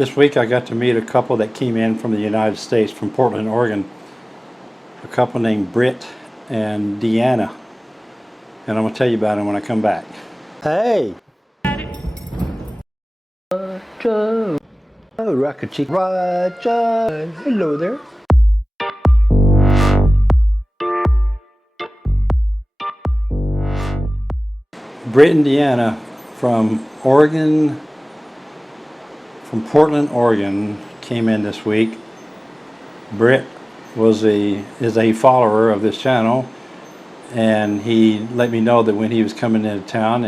This week I got to meet a couple that came in from the United States, from Portland, Oregon. A couple named Britt and Deanna. And I'm going to tell you about them when I come back. Hey! Roger! Oh, Rocket Chick Roger! Hello there. Britt and Deanna from Oregon, from Portland, Oregon, came in this week. Britt is a follower of this channel, and he let me know that when he was coming into town,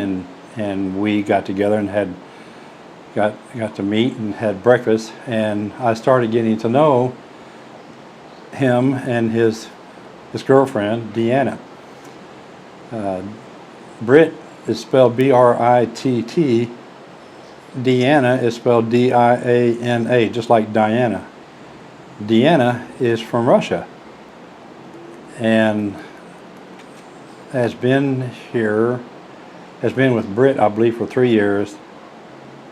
and we got together and got to meet and had breakfast, and I started getting to know him and his girlfriend Deanna. Britt is spelled B-R-I-T-T. Deanna is spelled D-I-A-N-A, just like Diana. Deanna is from Russia and has been with Britt, I believe, for 3 years.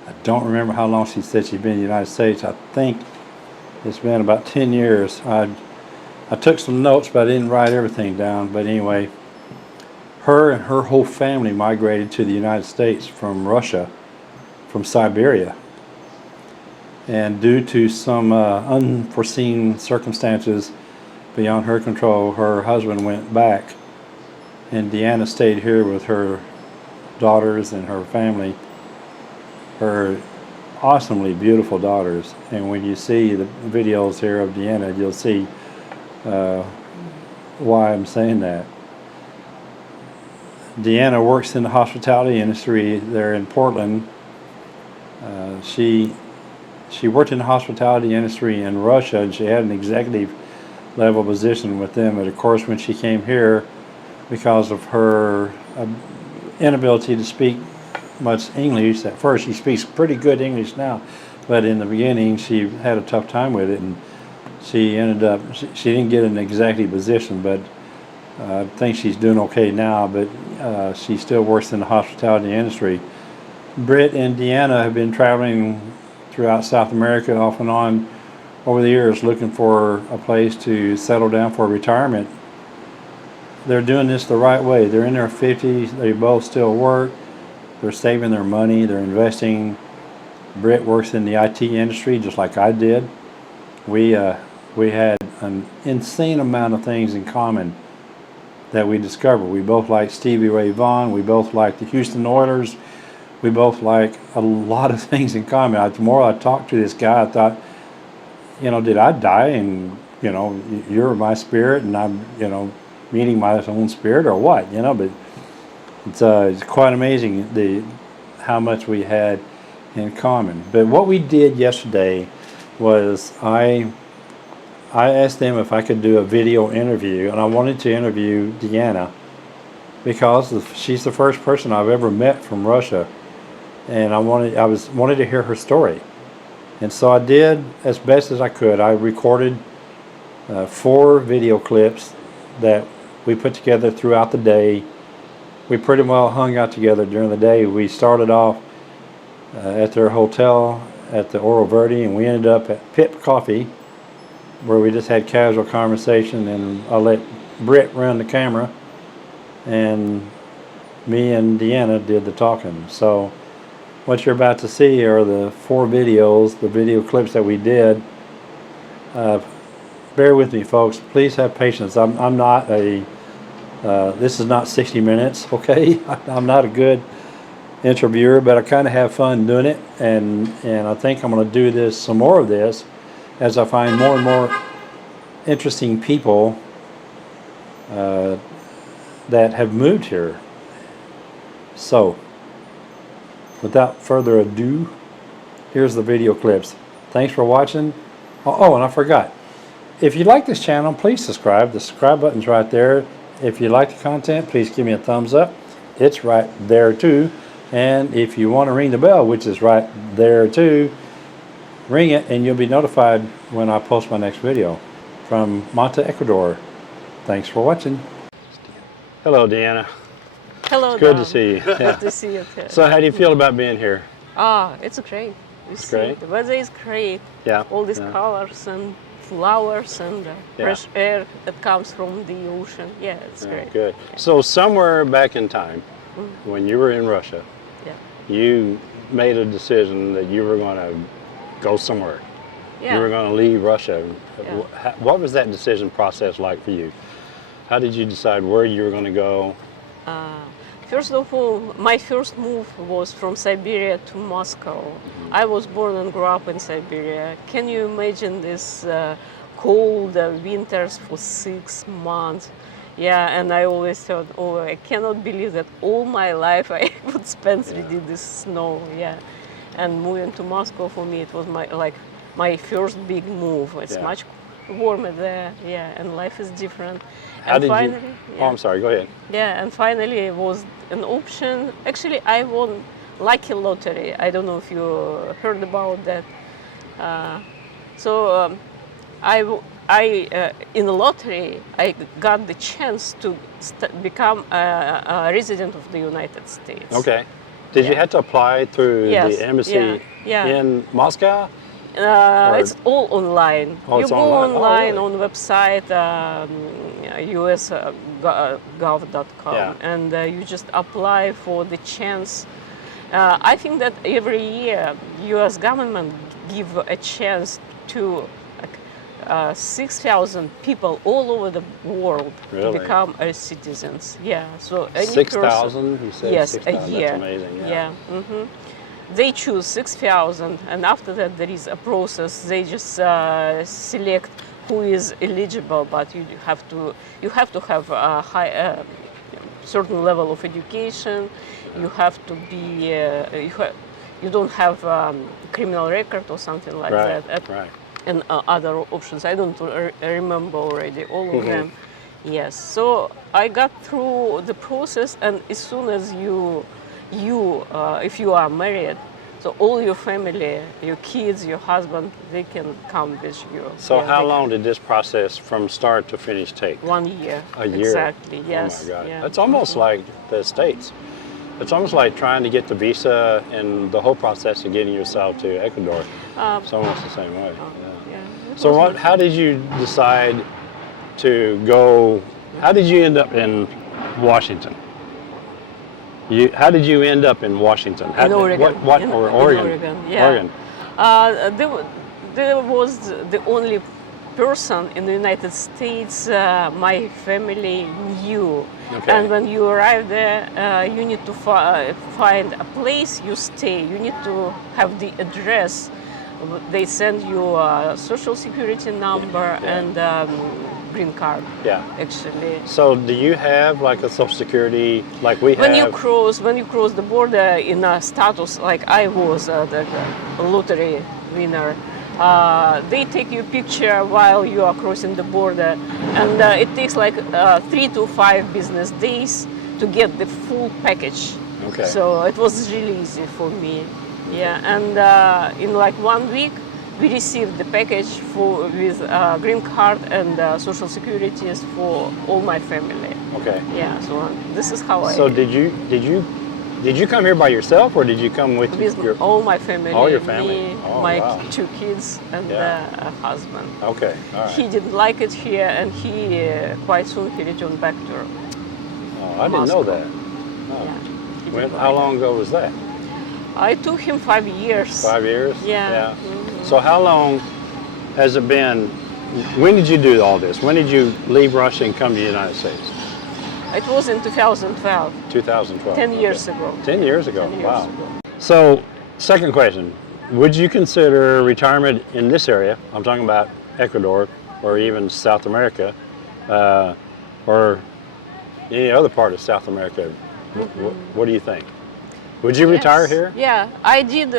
I don't remember how long she said she's been in the United States. I think it's been about 10 years. I took some notes, but I didn't write everything down. But anyway, her and her whole family migrated to the United States from Russia, from Siberia. And due to some unforeseen circumstances beyond her control, her husband went back, and Deanna stayed here with her daughters and her family, her awesomely beautiful daughters. And when you see the videos here of Deanna, you'll see why I'm saying that. Deanna works in the hospitality industry there in Portland. She worked in the hospitality industry in Russia, and she had an executive level position with them. But of course, when she came here, because of her inability to speak much English at first, she speaks pretty good English now, but in the beginning she had a tough time with it, and she ended up, she didn't get an executive position, but I think she's doing okay now. But she still works in the hospitality industry. Britt and Deanna have been traveling throughout South America off and on over the years, looking for a place to settle down for retirement. They're doing this the right way. They're in their 50s. They both still work. They're saving their money. They're investing. Britt works in the IT industry just like I did. We had an insane amount of things in common that we discovered. We both like Stevie Ray Vaughan. We both like the Houston Oilers. We both like a lot of things in common. The more I talked to this guy, I thought, did I die and, you're my spirit and I'm, meeting my own spirit or what, but it's quite amazing how much we had in common. But what we did yesterday was I asked them if I could do a video interview, and I wanted to interview Deanna because she's the first person I've ever met from Russia, and I wanted to hear her story. And so I did as best as I could. I recorded 4 video clips that we put together throughout the day. We pretty well hung out together during the day. We started off at their hotel at the Oro Verde, and we ended up at Pip Coffee, where we just had casual conversation, and I let Britt run the camera, and me and Deanna did the talking. So what you're about to see are the 4 videos, the video clips that we did. Bear with me, folks. Please have patience. I'm not this is not 60 minutes, okay? I'm not a good interviewer, but I kind of have fun doing it, and I think I'm going to do this, some more of this, as I find more and more interesting people that have moved here. So, without further ado, here's the video clips. Thanks for watching. Oh, and I forgot. If you like this channel, please subscribe. The subscribe button's right there. If you like the content, please give me a thumbs up. It's right there too. And if you want to ring the bell, which is right there too, ring it and you'll be notified when I post my next video. From Manta, Ecuador. Thanks for watching. Hello, Deanna. Hello, it's good Dom. to see you. Good to see you too. So how do you feel about being here? It's great. You see, great. the weather is great. Yeah. All these yeah. colors and flowers and fresh air that comes from the ocean. Yeah, it's Yeah, great. good. So somewhere back in time, when you were in Russia, Yeah. you made a decision that you were going to go somewhere. Yeah. You were going to leave Russia. Yeah. What was that decision process like for you? How did you decide where you were going to go? First of all, my first move was from Siberia to Moscow. I was born and grew up in Siberia. Can you imagine this cold winters for 6 months? Yeah, and I always thought, oh, I cannot believe that all my life I would spend reading this snow. Yeah, and moving to Moscow for me, it was my first big move. It's much warmer there. Yeah, and life is different. How and did finally, you? Oh, I'm sorry. Go ahead. Yeah, and finally it was an option. Actually, I won lucky lottery. I don't know if you heard about that. In the lottery, I got the chance to become a resident of the United States. Okay. Did you have to apply through the embassy in Moscow? It's all online. Oh, you it's go online. online Oh, really? on website usgov.com and you just apply for the chance. I think that every year U.S. government give a chance to 6,000 people all over the world to become citizens. Yeah, so any 6,000. You said yes, 6,000. a year. That's amazing. Yeah. They choose 6,000, and after that there is a process. They just select who is eligible, but you have to have a high certain level of education. You have to be you don't have criminal record or something like that. Right. And other options. I don't remember already all of them. Yes. So I got through the process, and as soon as if you are married, so all your family, your kids, your husband, they can come with you. So how long did this process from start to finish take? 1 year. A year? Exactly, yes. Oh my God. Yeah. That's almost like the States. It's almost like trying to get the visa and the whole process of getting yourself to Ecuador. It's almost the same way. So how did you decide to go, how did you end up in Washington? How did you end up in Washington? In Oregon. Oregon? In Oregon, yeah. Oregon. There was the only person in the United States my family knew. Okay. And when you arrive there, you need to find a place you stay. You need to have the address. They send you a social security number and green card. Yeah. Actually. So do you have like a social security like we have? When you cross the border in a status like I was the lottery winner, they take your picture while you are crossing the border, and it takes like 3 to 5 business days to get the full package. Okay. So it was really easy for me. Yeah, and in like 1 week, we received the package with green card and social securities for all my family. Okay. Yeah, so this is how So did you come here by yourself, or did you come with all my family? All your family? Me, oh, my wow. 2 kids, and a husband. Okay, all right. He didn't like it here, and he quite soon he returned back to I didn't know that. Oh. Yeah. How long ago was that? It took him 5 years. 5 years? Yeah. So how long has it been? When did you do all this? When did you leave Russia and come to the United States? It was in 2012. 2012. 10 years ago. 10 years ago. 10 years wow. ago. So, second question. Would you consider retirement in this area, I'm talking about Ecuador or even South America, or any other part of South America? What do you think? Would you retire here? Yeah, I did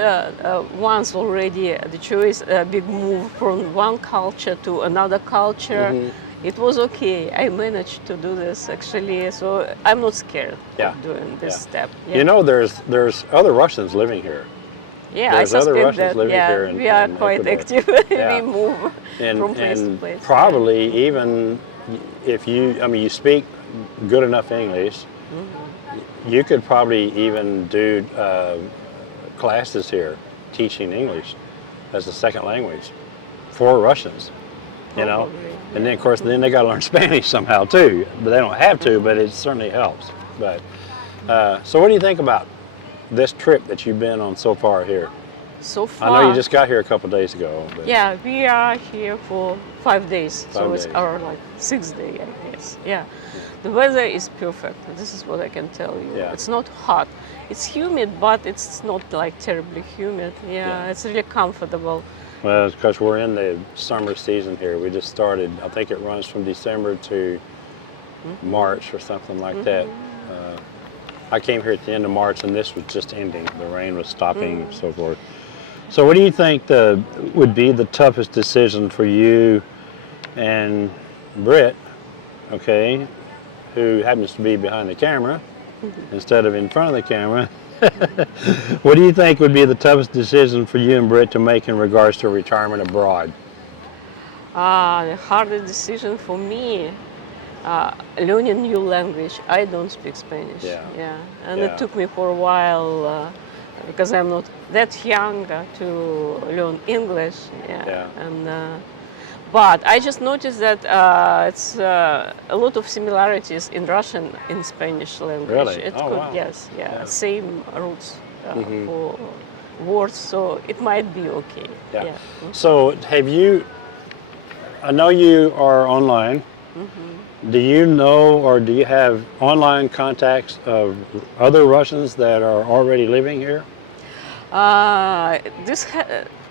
once already the choice, a big move from one culture to another culture. It was okay. I managed to do this actually, so I'm not scared of doing this step. Yeah. You know, there's other Russians living here. Yeah, there's I suspect other Russians that. living here in, we are in quite Ecuador. active. We move from place to place. Probably even if you speak good enough English, you could probably even do classes here teaching English as a second language for Russians, you know. Probably, And then, of course, then they got to learn Spanish somehow too. But they don't have to, but it certainly helps. But so, what do you think about this trip that you've been on so far here? So I far, know you just got here a couple of days ago. But yeah, we are here for 5 days, so 5 it's days. our like 6th day, I guess. Yeah, the weather is perfect. This is what I can tell you. Yeah. It's not hot. It's humid, but it's not like terribly humid. Yeah. It's really comfortable. Well, it's because we're in the summer season here. We just started. I think it runs from December to March or something like that. I came here at the end of March, and this was just ending. The rain was stopping, and so forth. So, what do you think would be the toughest decision for you and Britt, okay, who happens to be behind the camera instead of in front of the camera? What do you think would be the toughest decision for you and Britt to make in regards to retirement abroad? The hardest decision for me, learning new language. I don't speak Spanish. Yeah. And Yeah. it took me for a while because I'm not that young to learn English. Yeah. And but I just noticed that it's a lot of similarities in Russian and Spanish language. Really? It Oh, could, wow. yes, Yeah. same roots for words, so it might be okay. Yeah. So, have you? I know you are online. Do you know, or do you have online contacts of other Russians that are already living here?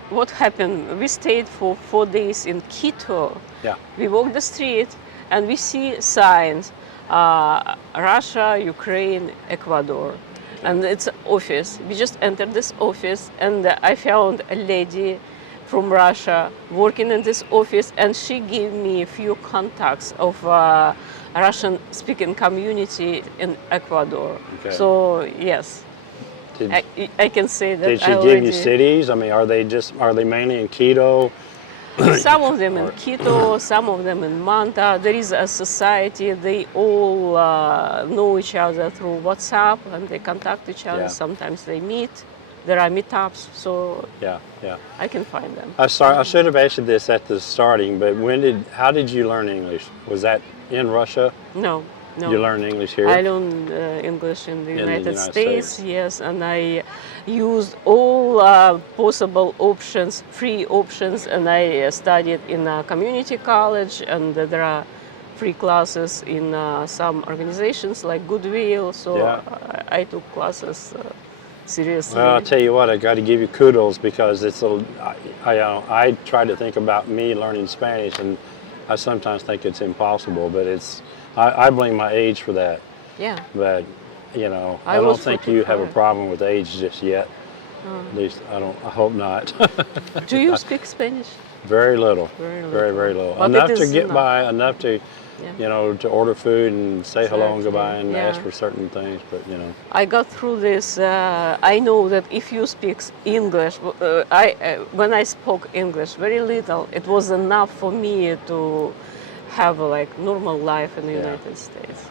What happened? We stayed for 4 days in Quito. Yeah. We walk the street and we see signs: Russia, Ukraine, Ecuador, and it's an office. We just entered this office, and I found a lady from Russia working in this office, and she gave me a few contacts of Russian-speaking community in Ecuador. Okay. So yes, I can say that. Did she I give already, you cities? I mean, are they mainly in Quito? Some of them in Quito, some of them in Manta. There is a society. They all know each other through WhatsApp, and they contact each other. Yeah. Sometimes they meet. There are meetups, so Yeah. I can find them. I should have asked you this at the starting, but how did you learn English? Was that in Russia? No. You learned English here? I learned English in the United States. States, yes, and I used all possible options, free options, and I studied in a community college, and there are free classes in some organizations like Goodwill, so Yeah. I took classes seriously. Well, I'll tell you what, I got to give you kudos because I try to think about me learning Spanish, and I sometimes think it's impossible, but I blame my age for that. Yeah. But I don't think you have a problem with age just yet. At least I hope not. Do you speak Spanish? Very little. Very little. Very little. But Enough it to is get enough. by, enough to to order food and say hello and Exactly, goodbye and yeah. ask for certain things, but I got through this. I know that if you speak English, when I spoke English very little, it was enough for me to have a normal life in the United States.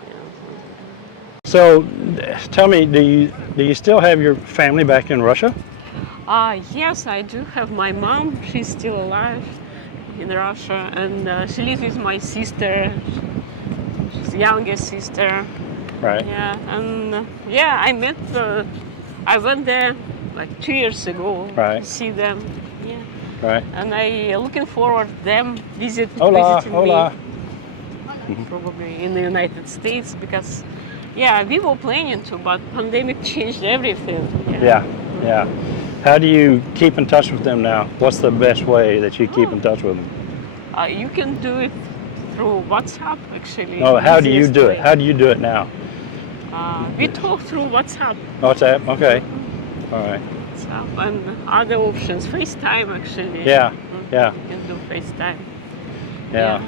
So, tell me, do you still have your family back in Russia? Yes, I do have my mom. She's still alive in Russia, and she lives with my sister. She's the youngest sister. Right. Yeah, and I went there like 2 years ago Right. to see them. Yeah, Right. and I looking forward them visiting Hola. me probably in the United States because we were planning to, but pandemic changed everything. Yeah. How do you keep in touch with them now? What's the best way that you keep in touch with them? You can do it through WhatsApp actually. Oh, how do you Easiest do way. it? How do you do it now? We talk through WhatsApp. WhatsApp? Okay. All right. WhatsApp and other options. FaceTime actually. Yeah. You can do FaceTime. Yeah.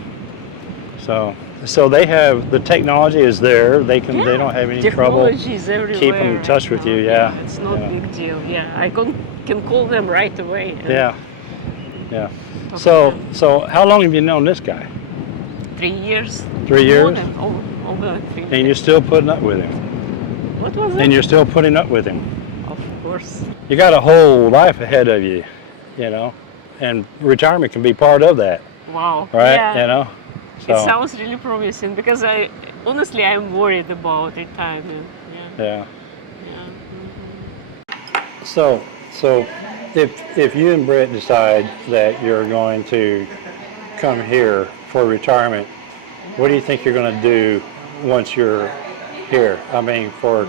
So they have the technology is there. They don't have any trouble Technology is everywhere. keeping in touch with you. Yeah. It's not a big deal. Yeah, I can call them right away. and Yeah. talk to So them. how long have you known this guy? 3 years. 3 years? More than, over 3 And you're years. still putting up with him. What was it? And you're still putting up with him. Of course. You got a whole life ahead of you, you know, and retirement can be part of that, Wow. right? Yeah. You know, It sounds really promising because honestly, I'm worried about retirement. Yeah. yeah. Yeah. So if you and Brett decide that you're going to come here for retirement, what do you think you're going to do once you're here? I mean, for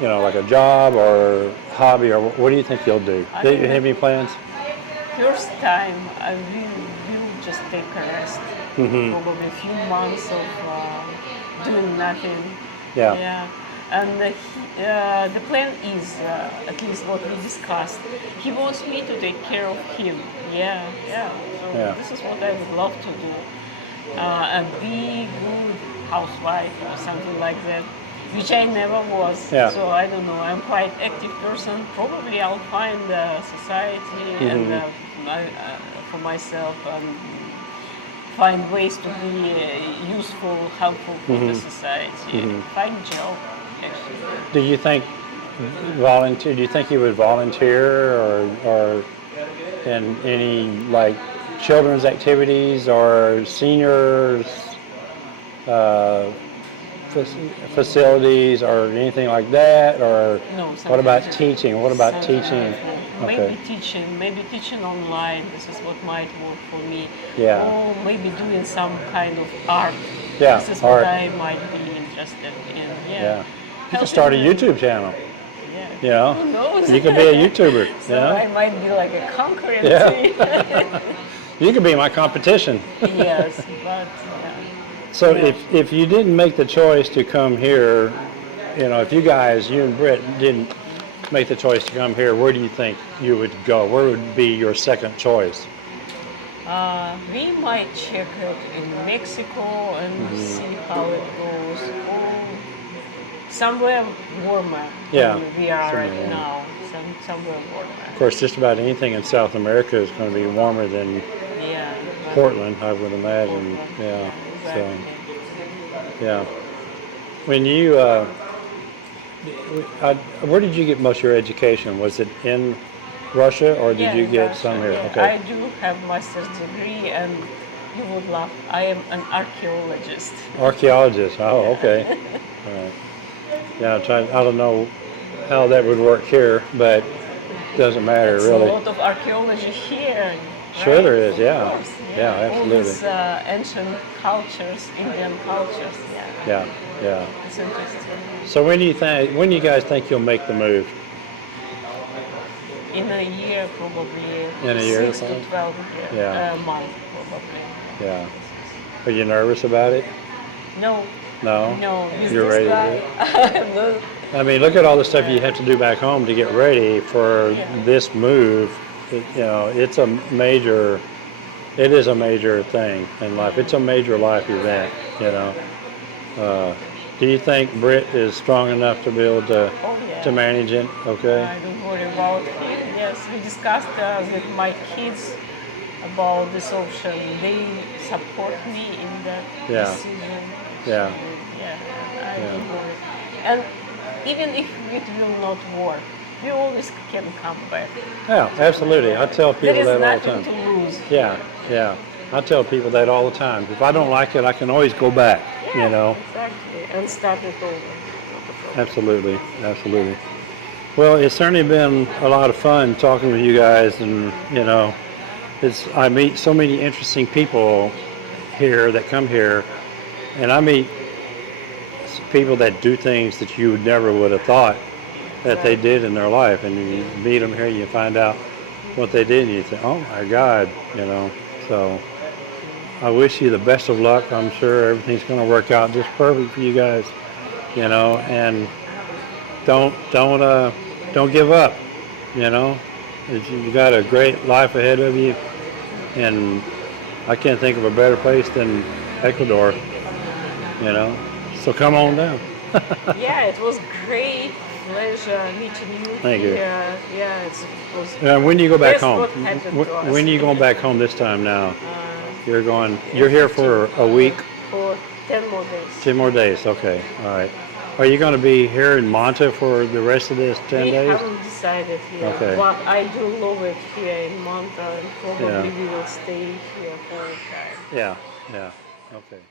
like a job or hobby, or what do you think you'll do? Do you have any plans? First time, I will just take a rest. Probably a few months of doing nothing. Yeah. Yeah. And the plan is, at least what we discussed, he wants me to take care of him. Yeah, yeah. So Yeah. this is what I would love to do. A be good housewife or something like that, which I never was. Yeah. So I don't know. I'm quite active person. Probably I'll find society and for myself and find ways to be useful, helpful for the society. Find job, actually. Do you think volunteer? Do you think you would volunteer or in any like children's activities or seniors facilities or anything like that? Or No. what about sometimes teaching? What about sometimes teaching? no. Okay. Maybe teaching online. This is what might work for me. Yeah. Or maybe doing some kind of art. Yeah, This is art. what I might be interested in. Yeah. Yeah. You can start a YouTube channel. Yeah. You know, Who knows? you could be a YouTuber. So you know? I might be like a concurrent. Yeah. You could be my competition. Yes, but So if you didn't make the choice to come here, if you and Britt didn't make the choice to come here, where do you think you would go? Where would be your second choice? we might check it in Mexico and see how it goes. Or somewhere warmer Yeah, than we are somewhere right warmer. now. Somewhere warmer. Of course, just about anything in South America is going to be warmer than Yeah. Portland, I would imagine. Yeah. So, Exactly. yeah. When you, where did you get most of your education? Was it in Russia, or did you get some here? Yeah. Okay. I do have master's degree, and you would laugh. I am an archaeologist. Archaeologist. Oh, okay. All right. Yeah, I don't know how that would work here, but it doesn't matter There's really. a lot of archaeology here. Sure right? there is, yeah. Of course, Yeah, All absolutely. these ancient cultures, Indian cultures. Yeah. Yeah, yeah. It's interesting. So when do you guys think you'll make the move? In a year, probably. In a year, 6 to probably? 12 Yeah. months, probably. Yeah. Are you nervous about it? No. No? No. With You're this ready to guy, do it? I'm not. I mean, look at all the stuff you have to do back home to get ready for this move. It is a major thing in life. It's a major life event, Do you think Britt is strong enough to be able to Oh, yeah. to manage it? Okay. I don't worry about him. Yes, we discussed with my kids about this option. They support me in that Yeah. decision. Yeah. So, yeah, I Yeah. don't worry. And even if it will not work, we always can come back. Yeah, absolutely. I tell There people is that all the nothing time. to lose. Yeah, yeah. I tell people that all the time. If I don't like it, I can always go back, Exactly. And start it over. Not a problem. Absolutely, absolutely. Well, it's certainly been a lot of fun talking with you guys, and I meet so many interesting people here that come here, and I meet people that do things that you never would have thought that they did in their life, and you meet them here, you find out what they did, and you think, oh my God, So I wish you the best of luck. I'm sure everything's going to work out just perfect for you guys, and don't give up, You got a great life ahead of you, and I can't think of a better place than Ecuador, So come on down. Yeah, it was great pleasure meeting you. Thank you. Yeah, it was. When do you go back Best home? what happened to us. When are you going back home this time now? You're here for a week, For 10 more days. 10 more days. Okay, all right. Are you going to be here in Manta for the rest of this 10 We days? haven't decided yet, Okay. but I do love it here in Manta, and probably Yeah. we will stay here for a time. Yeah, yeah, okay.